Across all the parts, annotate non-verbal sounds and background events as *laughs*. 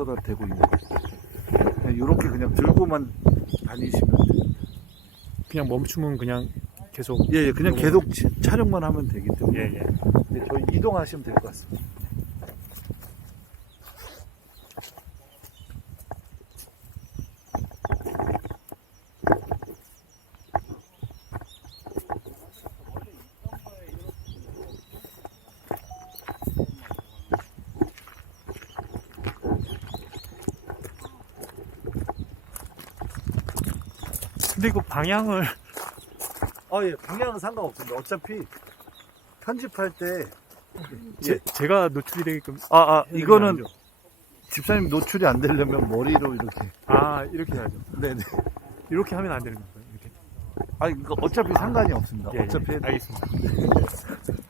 마커가 되고 있는. 그냥 이렇게 그냥 들고만 다니시면 돼요. 그냥 멈추면 그냥 계속 예, 예, 그냥 계속 치- 촬영만 하면 되기 때문에 예, 예. 이제 저희 이동하시면 될 것 같습니다. 근데 이거 방향을 아, 예, 방향은 상관없습니다. 어차피 편집할 때 제, 제가 노출이 되게끔 아, 아, 이거는? 집사님 노출이 안 되려면 머리로 이렇게. 아 이렇게 해야죠. 네네. 이렇게 하면 안 되는 건가요? 이렇게. 아, 이거 어차피 상관이 없습니다. 예, 예. 어차피 알겠습니다. *laughs*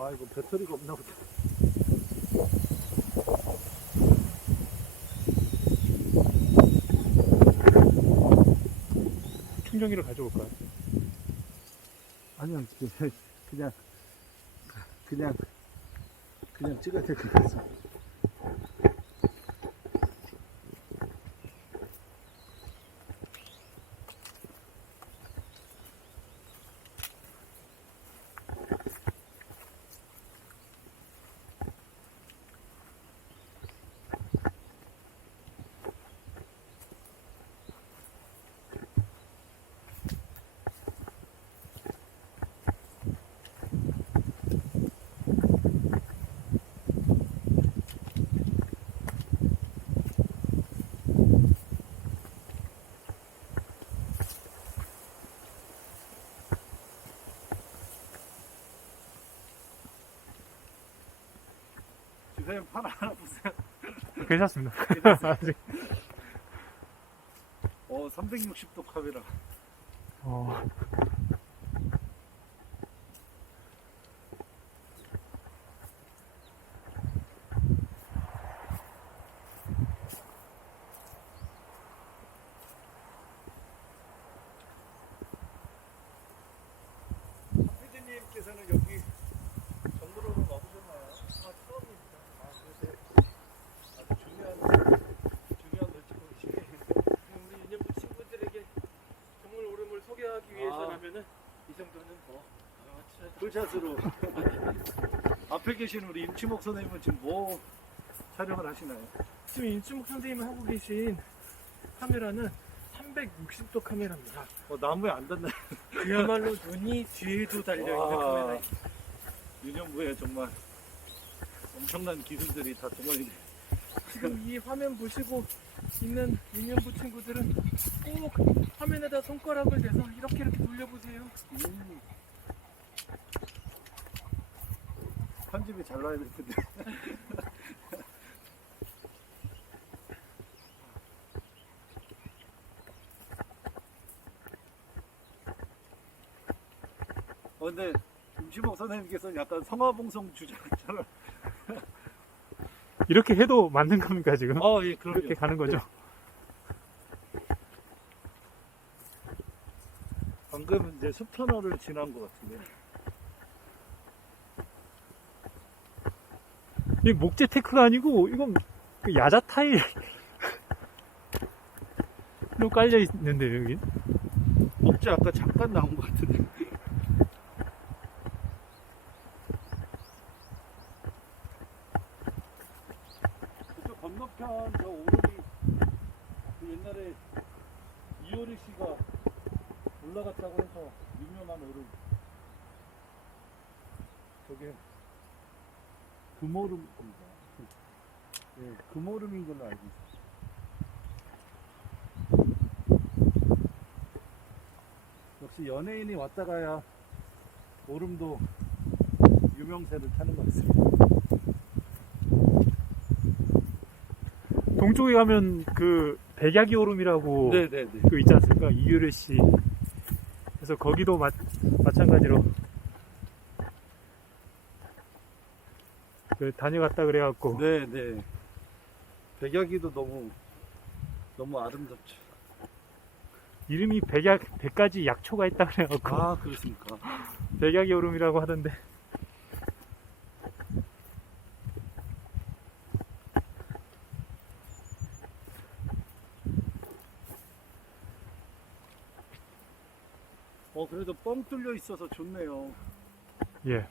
아, 이거 배터리가 없나 보다. 충전기를 가져올까요? 아니요, 그냥, 그냥, 그냥, 찍어야 될 것 같습니 다. 집사님 팔 하나 보세요. 괜찮습니다. 아직. 어, 360도 카메라. 어, PD님께서는 여기 정부로는 와보셨나요? 아, 처음입니다. 아, 그러세요? 아주 중요한, 중요한 물질이시네. 우리 인연부 친구들에게 정물 오름을 소개하기 위해서라면은 이 정도는 뭐 아, 풀샷으로. *laughs* 앞에 계신 우리 임치목 선생님은 지금 뭐 촬영을 하시나요? 지금 임충목 선생님이 하고 계신 카메라는 3 360도 카메라입니다. 어, 나무에 안 닿네. 그야말로 *laughs* 눈이 뒤에도 달려있는 와. 카메라. 유년부에 정말 엄청난 기술들이 다 동원이 지금 이 화면 보시고 있는 유년부 친구들은 꼭 화면에다 손가락을 대서 이렇게 이렇게 돌려보세요. 음. 편집이 잘 나야 될 텐데. 어, 근데 김치복 선생님께서는 약간 성화봉송 주장처럼. 이렇게 해도 맞는 겁니까, 지금? 어, 예, 그럼요. 이렇게 가는 거죠? 방금 이제 숲터널을 지난 것 같은데. 이 목재 테크가 아니고, 이건 그 야자 타일. *laughs* 로 깔려 있는데, 여기. 목재 아까 잠깐 나온 것 같은데. *laughs* 그쪽 건너편 저 오름이 그 옛날에 이효리 씨가 올라갔다고 해서 유명한 오름. 저게 금오름입니다. 네, 금오름인 걸로 알고 있어요. 역시 연예인이 왔다 가야 오름도 유명세를 타는 것 같습니다. 동쪽에 가면 그 백야기 오름이라고 네네네. 그 있지 않습니까? 이유래 씨. 그래서 거기도 마, 마찬가지로 그 다녀갔다 그래갖고 네 네. 백야기도 너무 너무 아름답죠. 이름이 백야 백가지 약초가 있다 그래갖고 아 그렇습니까? 백야기 오름이라고 하던데 어 그래도 뻥 뚫려 있어서 좋네요. 예.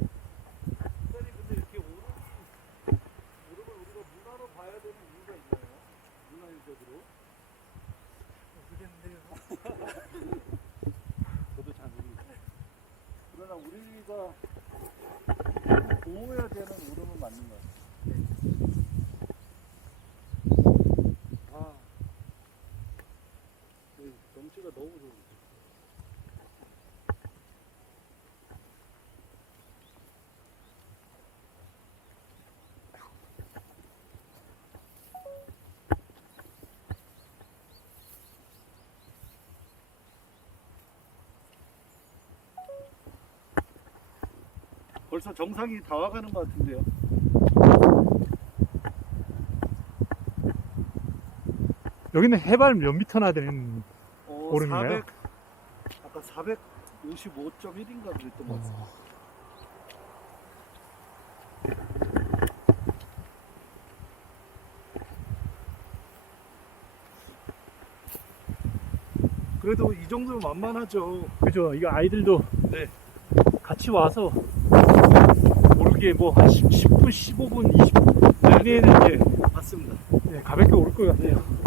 선생님 근데 이렇게 오름 오름을 우리가 문화로 봐야 되는 이유가 있나요? 문화유적으로? 모르겠는데요. 저도 잘 모르겠어요. 그러나 우리가 보호해야 되는 오름은 맞는 것 같아요. 아, 이 경치가 너무 좋은데. 벌써 정상이 다 와가는 것 같은데요. 여기는 해발 몇 미터나 되는 어, 오름이나요? 400, 아까 455.1인가 그랬던 것 같아요. 그래도 이 정도면 만만하죠. 그죠? 이거 아이들도 네. 같이 와서 오르기에 뭐한 10, 분 15분, 20분 네, 이내에는 이제 맞습니다. 네, 가볍게 오를 것 같아요.